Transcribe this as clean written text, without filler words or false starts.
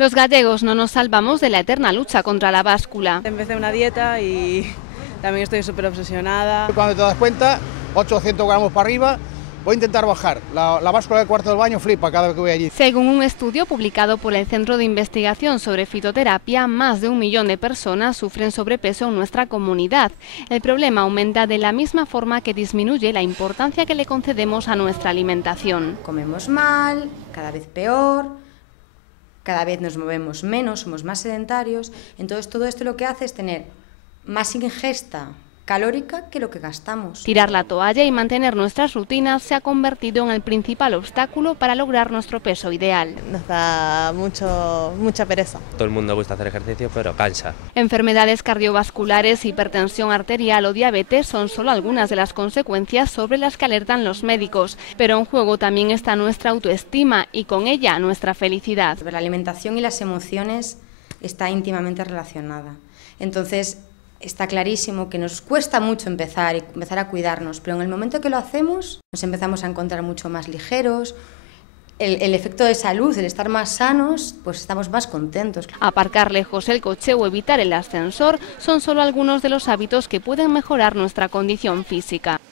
Los gallegos no nos salvamos de la eterna lucha contra la báscula. Empecé una dieta y también estoy súper obsesionada. Cuando te das cuenta, 800 gramos para arriba, voy a intentar bajar. La báscula del cuarto del baño flipa cada vez que voy allí. Según un estudio publicado por el Centro de Investigación sobre Fitoterapia, más de 1 millón de personas sufren sobrepeso en nuestra comunidad. El problema aumenta de la misma forma que disminuye la importancia que le concedemos a nuestra alimentación. Comemos mal, cada vez peor, cada vez nos movemos menos, somos más sedentarios. Entonces todo esto lo que hace es tener más ingesta calórica que lo que gastamos. Tirar la toalla y mantener nuestras rutinas se ha convertido en el principal obstáculo para lograr nuestro peso ideal. Nos da mucha pereza. Todo el mundo gusta hacer ejercicio, pero cansa. Enfermedades cardiovasculares, hipertensión arterial o diabetes son solo algunas de las consecuencias sobre las que alertan los médicos, pero en juego también está nuestra autoestima y con ella nuestra felicidad. La alimentación y las emociones está íntimamente relacionada. Entonces, está clarísimo que nos cuesta mucho empezar a cuidarnos, pero en el momento que lo hacemos nos empezamos a encontrar mucho más ligeros. El efecto de salud, el estar más sanos, pues estamos más contentos. Aparcar lejos el coche o evitar el ascensor son solo algunos de los hábitos que pueden mejorar nuestra condición física.